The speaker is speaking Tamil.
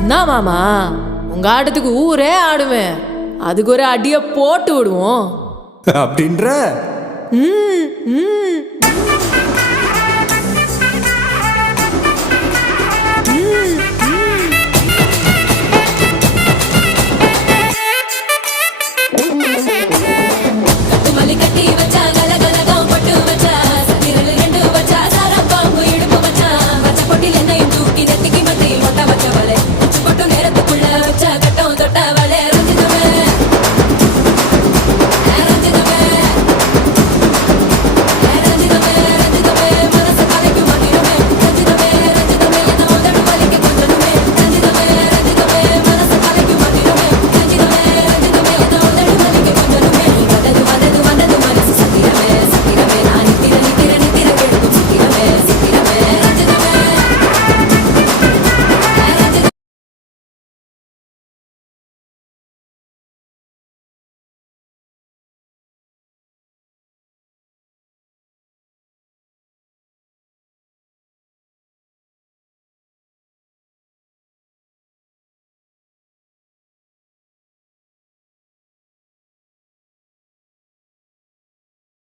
என்ன மாமா, உங்க ஆட்டத்துக்கு ஊரே ஆடுவேன். அதுக்கு ஒரு அடிய போட்டு விடுவோம் அப்படின்ற ம் ம்